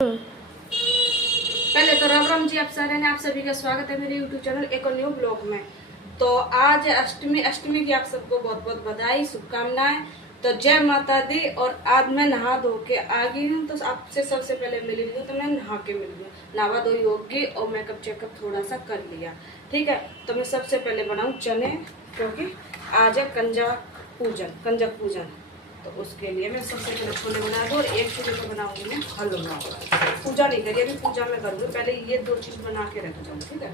पहले तो राम राम जी, आप सारे ने आप सभी का स्वागत है मेरे YouTube चैनल एक और न्यू ब्लॉग में। तो आज अष्टमी की आप सबको बहुत बहुत बधाई, शुभकामनाएं। तो जय माता दी। और आज मैं नहा धो के आ गई हूँ, तो आपसे सबसे पहले मिली हूँ, तो मैं नहा के मिली हूँ, नहा धोई होगी और मेकअप चेकअप थोड़ा सा कर लिया। ठीक है, तो मैं सबसे पहले बनाऊँ चने, क्योंकि आज है कंजक पूजन। तो उसके लिए मैं सबसे पहले छोले बना दूँ और एक चूल्हे पर बनाऊंगी मैं हलवा। पूजा नहीं करी अभी, पूजा में करूँगी, पहले ये दो चीज़ बना के रख जाऊँ। ठीक है,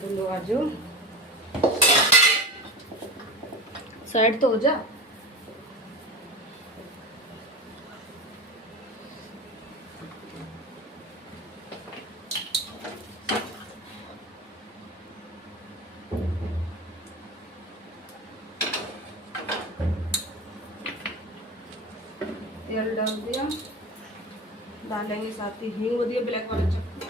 तो लो आज साइड तो हो जा। तेल डाल दिया, डालेंगे साथ ही हींग दिया, ब्लैक वाला चटनी।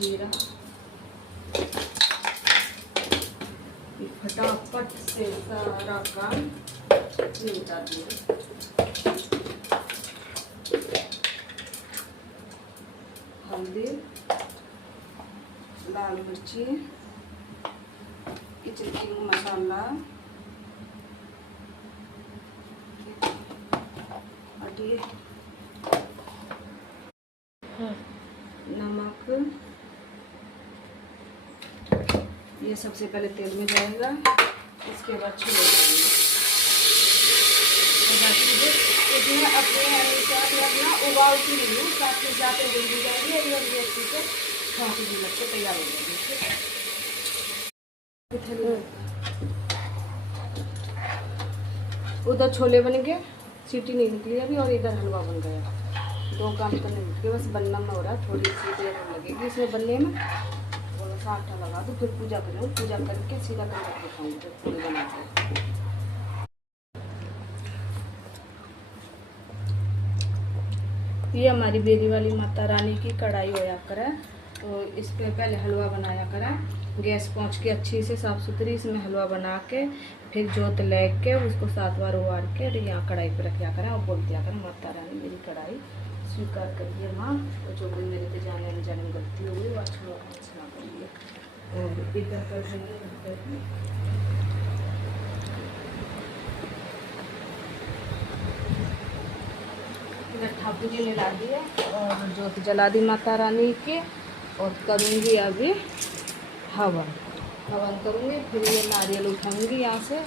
जीरा, फटाफट से सारा काम निपटा दिया। हल्दी, लाल मिर्ची, किचन किंग मसाला, नमक, ये सबसे पहले तेल में जाएगा, इसके बाद छोले इसमें अपने अनुसार अपना उबालती नहीं हूँ, साथ में जाते जल्दी जाएगी और ये अच्छी से खाँसी भी लग के तैयार हो जाएगी। उधर छोले बन गए, सीटी नहीं निकली अभी, और इधर हलवा बन गया। दो काम तो नहीं निकले, बस बनना में हो रहा है, थोड़ी सी देर लगेगी इसमें बनने में। थोड़ा सा आटा लगा दो, फिर पूजा करूँ, पूजा करके सीधा करके खाऊँगी, फिर पूरी बना के। ये हमारी बेरी वाली माता रानी की कढ़ाई होया करा, तो इस पर पहले हलवा बनाया करा। गैस पहुँच के अच्छी से साफ़ सुथरी इसमें हलवा बना के, फिर जोत ले के उसको 7 बार उबाल के यहाँ कढ़ाई पे रखा करा और बोल दिया करा, माता रानी मेरी कढ़ाई स्वीकार करिए माँ, और जो भी मेरे पे जाने अनजाने में गलती हुई वो अच्छा करिए। और इधर कर देंगे, ठाकुर जी ने ला दिया और जोत जला दी माता रानी के, और करूँगी अभी हवन करूँगी। फिर ये नारियल उठाऊँगी, यहाँ से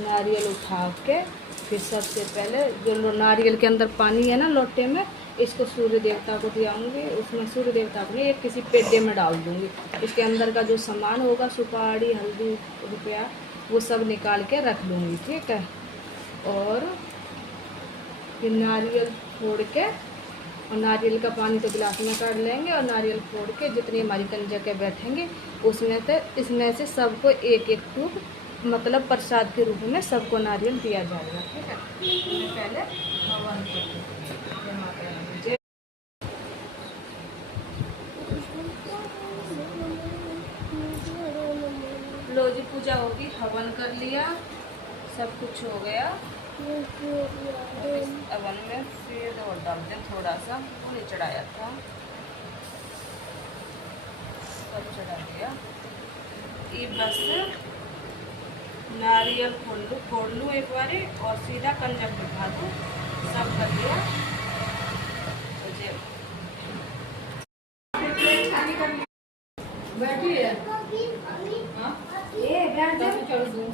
नारियल उठा के फिर सबसे पहले जो नारियल के अंदर पानी है ना लोटे में, इसको सूर्य देवता को दियाऊँगी। उसमें सूर्य देवता को नहीं, एक किसी पेड्डे में डाल दूँगी। इसके अंदर का जो सामान होगा, सुपारी, हल्दी, रुपया, वो सब निकाल के रख लूँगी। ठीक है, और फिर नारियल फोड़ के, और नारियल का पानी तो गिलास में काट लेंगे, और नारियल फोड़ के जितनी हमारी कंजकें बैठेंगे उसमें से इसमें से सबको एक एक टूक, मतलब प्रसाद के रूप में सबको नारियल दिया जाएगा। ठीक है, पहले हवन लो जी, पूजा होगी, हवन कर लिया, सब कुछ हो गया। हवन में फिर और डाल दें थोड़ा सा, वो नहीं चढ़ाया था, सब चढ़ा दिया। ये बस नारियल फोड़ लूँ एक बार और सीधा कंजक बिठा दूँ, सब कर दिया। बैठी है चढ़ दूँ,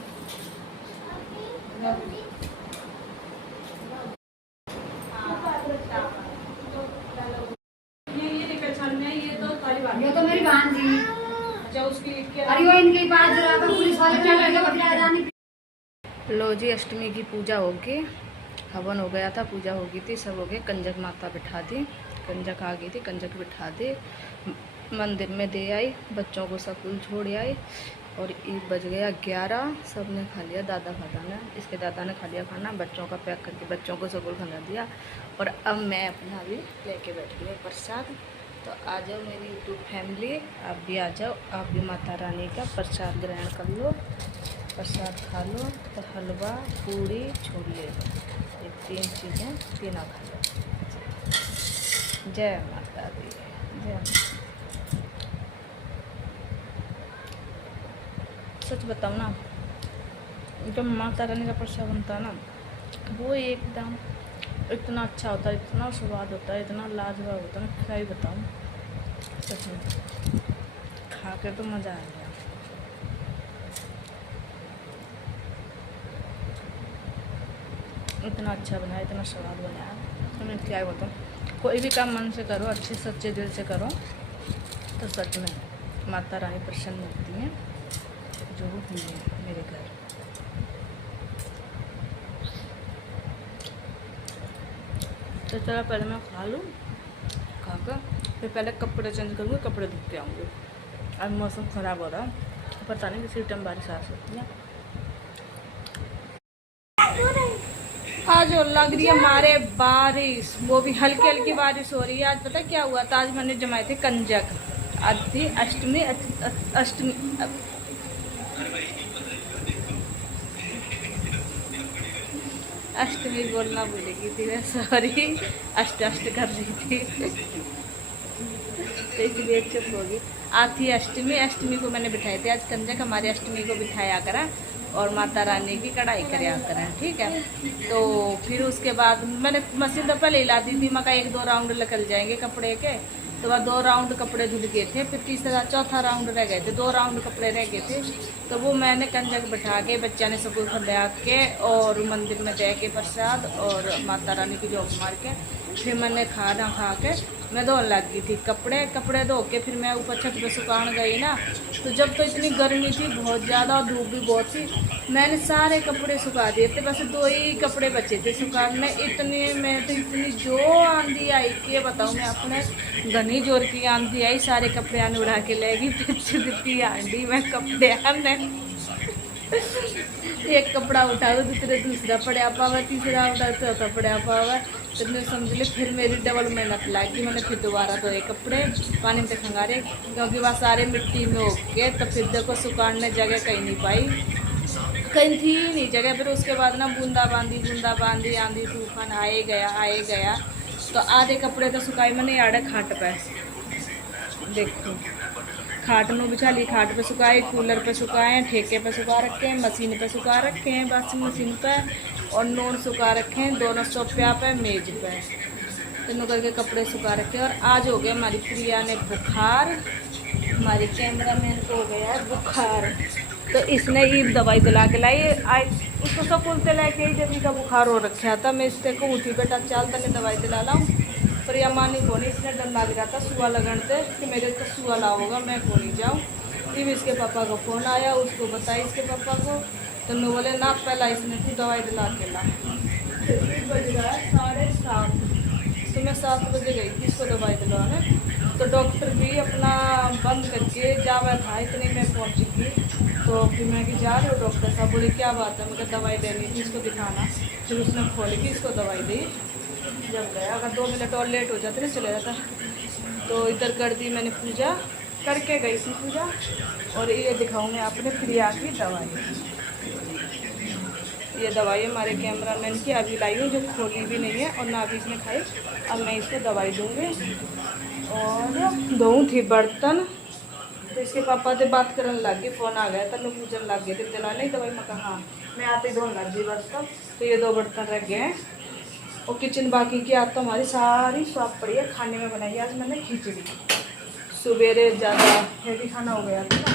ये तो मेरी बहन थी। अच्छा, उसकी अरे वो इनके पास पुलिस वाले। लो जी, अष्टमी की पूजा होगी, हवन हो गया था, पूजा हो गई थी, सब हो गए। कंजक माता बिठा दी, कंजक आ गई थी, कंजक बिठा दी, मंदिर में दे आई, बच्चों को स्कूल छोड़ आई, और एक बज गया 11। सब ने खा लिया, दादा ने, इसके दादा ने खा लिया खाना, बच्चों का पैक करके बच्चों को स्कूल खिला दिया। और अब मैं अपना भी लेके बैठी हूँ प्रसाद, तो आ जाओ मेरी यूट्यूब फैमिली, आप भी आ जाओ, आप भी माता रानी का प्रसाद ग्रहण कर लो, प्रसाद खा लो। तो हलवा, पूड़ी, छोले, ये 3 चीज़ें तीनों खा लो। जय माता दी, जय माता। सच बताऊँ ना, जब माता रानी का प्रसाद बनता है ना, वो एकदम इतना अच्छा होता है, इतना स्वाद होता है, इतना लाजवाब होता है ना, क्या ही बताऊँ। सच में खा के तो मज़ा आ गया। इतना अच्छा बनाया, इतना स्वाद बनाया, तो मैं क्या बताऊँ। कोई भी काम मन से करो, अच्छे सच्चे दिल से करो, तो सच में माता रानी प्रसन्न होती हैं, जो हुई है मेरे घर। तो चलो पहले मैं खा लूँ, खाकर फिर पहले कपड़े चेंज करूँगी, कपड़े धुल के आऊँगी। आज मौसम ख़राब हो रहा है, पता नहीं किसी टाइम बारिश आ सकती है। आज लग रही है हमारे बारिश, वो भी हल्की हल्की बारिश हो रही है। आज पता क्या हुआ था, आज मैंने जमाए थे कंजक। आज थी अष्टमी, अष्टमी, अष्टमी बोलना भूल गई थी मैं, सॉरी। अष्ट कर रही थी तो इसलिए चुप हो गई। आज थी अष्टमी, अष्टमी को मैंने बिठाए थे आज कंजक, हमारे अष्टमी को बिठाया करा और माता रानी की कढ़ाई करया करें, ठीक है। तो फिर उसके बाद मैंने मशीन तो पहले हिला दी थी, मका 1-2 राउंड निकल जाएंगे कपड़े के। तो वह 2 राउंड कपड़े धुल गए थे, फिर तीसरा चौथा राउंड रह गए थे, 2 राउंड कपड़े रह गए थे। तो वो मैंने कंजक बैठा के, बच्चा ने सबको खड़ा के और मंदिर में दे के प्रसाद और माता रानी की जोक मार के, फिर मैंने खाना खा के मैं धोने लग गई थी कपड़े धो के। फिर मैं ऊपर छत पे सुखाने गई ना, तो जब तो इतनी गर्मी थी बहुत ज़्यादा और धूप भी बहुत थी, मैंने सारे कपड़े सुखा दिए थे, बस 2 ही कपड़े बचे थे सुखाने। इतने में तो इतनी जो आंधी आई कि बताऊँ मैं, अपने घनी जोर की आंधी आई, सारे कपड़े आने उड़ा के ले गई। फिर आंधी में कपड़े आने, एक कपड़ा उठाओ, दूसरा पड़ा पावा, तीसरा उठाओ, चौथा पड़ा पावा। तो मैं समझ ली फिर मेरी डबल मेहनत लगी। मैंने फिर दोबारा धोए कपड़े, पानी में खंगारे, क्योंकि वह सारे मिट्टी में हो गए। तो फिर देखो सुखाने जगह कहीं नहीं पाई, कहीं थी नहीं जगह। फिर उसके बाद ना बूंदा बांदी, आंधी तूफान आए गया। तो आधे कपड़े तो सुखाए मैंने आड़े खाट पे, देखो खाट में बिछा ली, खाट पे सुखाए, कूलर पे सुखाए, ठेके पे सुखा रखे हैं, मशीन पे सुखा रखे हैं, वॉशिंग मशीन पे, और नून सुखा रखे हैं दोनों सोफिया पे, मेज पे, तीनों करके कपड़े सुखा रखे हैं। और आज हो गया हमारी प्रिया ने बुखार, हमारी कैमरामैन को हो गया है बुखार। तो इसने ये दवाई दिला के लाई, उसको स्कूल से लेके ही जब इसका बुखार हो रखा था, मैं इससे को उठी बेटा चल तने दवाई दिला लाऊँ, पर यह मानी को नहीं। इसने डर लग रहा था सुआ लगने कि मेरे को सुआ लाओगा, मैं को नहीं जाऊँ। फिर इसके पापा का फ़ोन आया, उसको बताया इसके पापा को, तो मैं बोले ना पहला इसने तू दवाई दिला के ला। फिर बज रहा है 7:30, तो मैं 7 बजे गई थी इसको दवाई दिलवाने। तो डॉक्टर भी अपना बंद करके जावा था, इतनी मैं पहुँची थी। तो फिर मैं कि जा रहे हो डॉक्टर साहब, बोले क्या बात है, मुझे दवाई देनी थी इसको दिखाना। फिर उसने खोल के इसको दवाई दी। जब गया, अगर 2 मिनट और लेट हो जाते ना चले जाता। तो इधर कर दी मैंने पूजा, करके गई थी पूजा। और ये दिखाऊँ मैं अपने प्रिया की दवाई, ये दवाई हमारे कैमरामैन की अभी लाई हूँ, जो खोली भी नहीं है और ना भी इसने खाई। अब मैं इसको दवाई दूँगी और धोऊँ थी बर्तन। तो इसके पापा से बात करने लग गई, फ़ोन आ गया था, लोग पूछने लग गए थे दिला नहीं दवाई। मैं कहा हाँ, मैं आते ही धोने लग गई बर्तन। तो ये 2 बर्तन रह गए हैं और किचन बाकी की। आज तो हमारी सारी साफ पड़ी है। खाने में बनाई आज मैंने खिचड़ी, सवेरे ज़्यादा हैवी खाना हो गया था ना,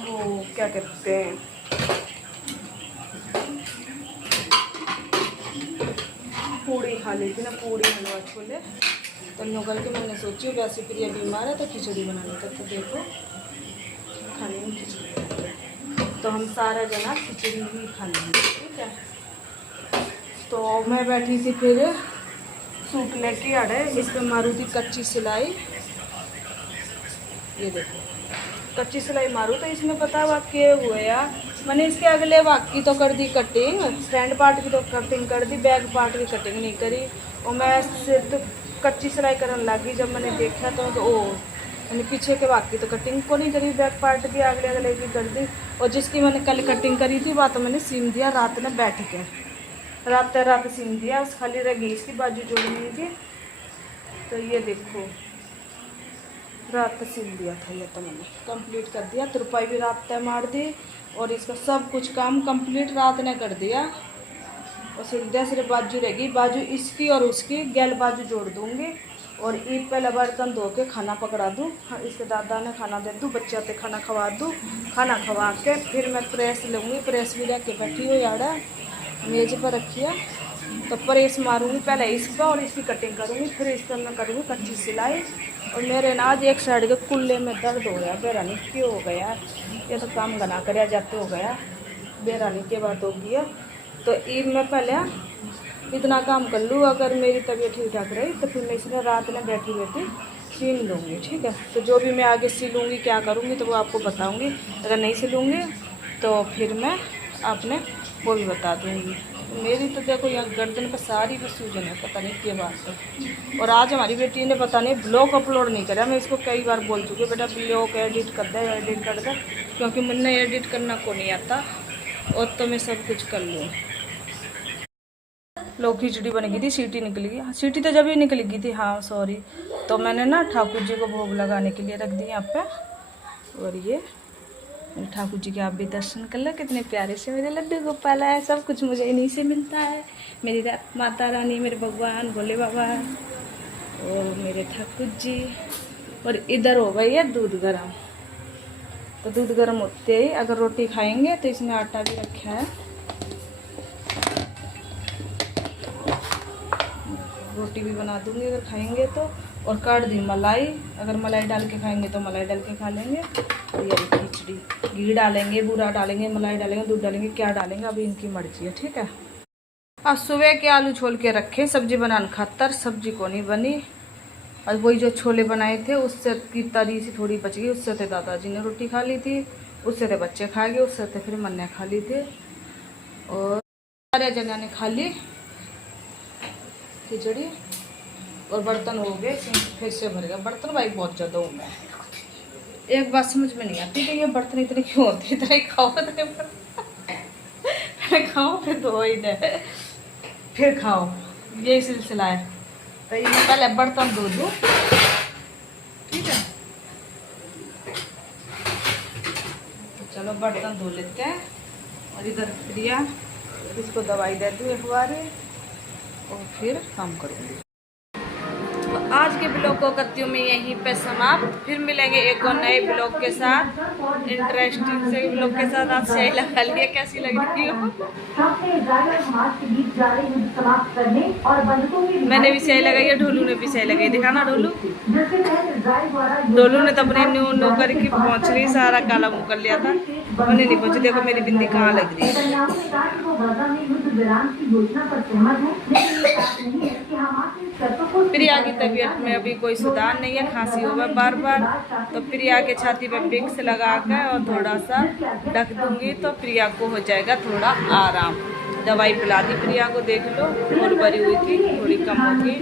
वो क्या कहते हैं पूड़ी खा ली थी ना, पूड़ी हलवा छोले। तो निकल के मैंने सोची वैसे प्रिया बीमार है तो खिचड़ी बनानी था। तो देखो खाने में खिचड़ी, तो हम सारा जना खिचड़ी ही खा लेंगे, ठीक है। तो मैं बैठी थी, फिर सूट लेके आ रहे, इस पर मारू थी कच्ची सिलाई। ये देखो कच्ची सिलाई मारू, तो इसमें पता हुआ के हुए यार, मैंने इसके अगले भाग की तो कर दी कटिंग, फ्रंट पार्ट की तो कटिंग कर दी, बैक पार्ट की कटिंग नहीं करी। और मैं सिर्फ कच्ची सिलाई करने लगी। जब मैंने देखा तो ओ मैंने पीछे के बाकी तो कटिंग को नहीं करी, बैक पार्ट की अगले अगले की कर दी। और जिसकी मैंने कल कटिंग करी थी वह तो मैंने सीम दिया रात में बैठ के, रात सीम दिया। उस खाली रह गई इसकी बाजू जोड़नी थी। तो ये देखो रात सीम दिया था, ये तो मैंने कंप्लीट कर दिया। तुरपाई भी रात तय मार दी और इसका सब कुछ काम कंप्लीट रात ने कर दिया। और सीधा सिर्फ बाजू रहेगी, बाजू इसकी और उसकी गैल बाजू जोड़ दूँगी। और ईद पहले बर्तन धो के खाना पकड़ा दूँ, इसके दादा ने खाना दे दूँ, बच्चे आते खाना खवा दूँ। खाना खवा के फिर मैं प्रेस लूँगी। प्रेस भी रख के बैठी हो यार मेज पर रखी है, तो प्रेस मारूँगी पहले इस पर और इसकी कटिंग करूँगी। फिर इस पर मैं करूँगी कच्ची सिलाई। और मेरे ना आज एक साइड के कुल्ले में दर्द हो गया, बेरानी क्यों हो गया, ये तो काम गना कर जाते हो गया, बेरानी के बात होगी है। तो ईद में पहले इतना काम कर लूँ, अगर मेरी तबीयत ठीक ठाक रही तो फिर मैं इसमें रात में बैठी बैठी सील लूँगी। ठीक है, तो जो भी मैं आगे सिलूँगी क्या करूँगी तो वो आपको बताऊँगी। अगर नहीं सिलूँगी तो फिर मैं आपने वो भी बता दूँगी। मेरी तो देखो यहाँ गर्दन पर सारी भी सूजन है, पता नहीं क्या बात है। और आज हमारी बेटी ने पता नहीं ब्लॉग अपलोड नहीं करा। मैं इसको कई बार बोल चुकी हूँ बेटा ब्लॉग एडिट कर दे, क्योंकि मुझे एडिट करना को नहीं आता और तो मैं सब कुछ कर लूँ। लोग खिचड़ी बन गई थी, सीटी निकल गई। हाँ, सीटी तो जब ही निकल गई थी, हाँ सॉरी। तो मैंने ना ठाकुर जी को भोग लगाने के लिए रख दी यहाँ पे। और ये ठाकुर जी के आप भी दर्शन कर लो, कितने प्यारे से मेरे लड्डू गोपाल है। सब कुछ मुझे इन्हीं से मिलता है, मेरी माता रानी, मेरे भगवान भोले बाबा और मेरे ठाकुर जी। और इधर हो गई है दूध गर्म। तो दूध गर्म होते ही अगर रोटी खाएंगे तो इसमें आटा भी रखा है, रोटी भी बना दूंगी अगर खाएंगे तो। और काट दी मलाई, अगर मलाई डाल के खाएंगे तो मलाई डाल के खा लेंगे। और ये खिचड़ी, घी डालेंगे, बूरा डालेंगे, मलाई डालेंगे, दूध डालेंगे, क्या डालेंगे अभी इनकी मर्जी है। ठीक है, आज सुबह के आलू छोल के रखे सब्जी बनाने खातर, सब्जी को नहीं बनी। और वही जो छोले बनाए थे उससे की तरी सी थोड़ी बच गई, उससे थे दादाजी ने रोटी खा ली थी, उससे थे बच्चे खा गए, उससे थे फिर मन ने खा ली थी। और सारे जगह ने खा ली खिचड़ी। और बर्तन हो गए फिर से भर गया बर्तन। भाई बहुत ज़्यादा हूँ मैं, एक बात समझ में नहीं आती कि ये बर्तन इतने क्यों होते हैं। इतने खाओ खाओ फिर धो ही दे, फिर खाओ, यही सिलसिला है। तो ये मैं पहले बर्तन धो दूँ। ठीक है, तो चलो बर्तन धो लेते हैं। और इधर प्रिया इसको दवाई दे दूँ एक बार और फिर काम करूँगी। तो आज के ब्लॉग को करती हूँ मैं यहीं पे समाप्त। फिर मिलेंगे एक और नए ब्लॉग के साथ, इंटरेस्टिंग से ब्लॉग के साथ। आप सही लगा लिए, कैसी लग रही हो? मैंने भी सही लगाई है, ढोलू ने भी सही लगाई। दिखाना ढोलू, ढोलू ने तो अपने न्यू करके पहुँच गई, सारा काला मुँह कर लिया था, उन्हें नहीं पहुँची। देखो मेरी बिंदी कहाँ लग रही है। प्रिया की तबीयत में अभी कोई सुधार नहीं है, खांसी होगा बार बार। तो प्रिया के छाती पे विक्स लगा कर और थोड़ा सा ढक दूंगी तो प्रिया को हो जाएगा थोड़ा आराम। दवाई पिला दी प्रिया को, देख लो और भरी हुई थी, थोड़ी कम होगी,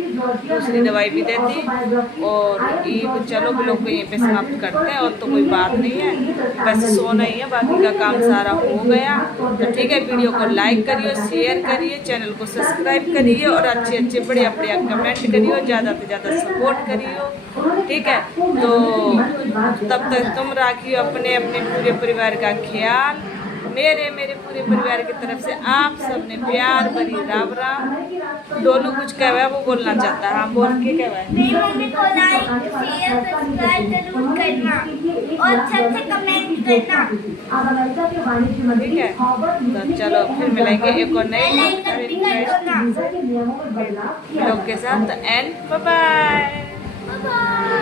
दूसरी दवाई भी दे दी। और ईद चलो ब्लॉग को यहीं पे समाप्त करते हैं। और तो कोई बात नहीं है, बस सोना ही है, बाकी का काम सारा हो गया। तो ठीक है, वीडियो को लाइक करिए, शेयर करिए, चैनल को सब्सक्राइब करिए और अच्छे अच्छे बढ़िया बढ़िया कमेंट करिए, ज़्यादा से ज़्यादा सपोर्ट करिए। ठीक है, तो तब तक तुम राखियो अपने अपने पूरे परिवार का ख्याल। मेरे पूरे परिवार की तरफ से आप सबने प्यार भरी राम राम। डोलू कुछ कह रहा है, वो बोलना चाहता है, हाँ बोल के कह रहा है। मेरी मम्मी को लाइक शेयर सब्सक्राइब जरूर करना और अच्छे अच्छे कमेंट करना। ठीक है, तो चलो फिर मिलेंगे एक और नए ब्लॉग के साथ। And bye bye.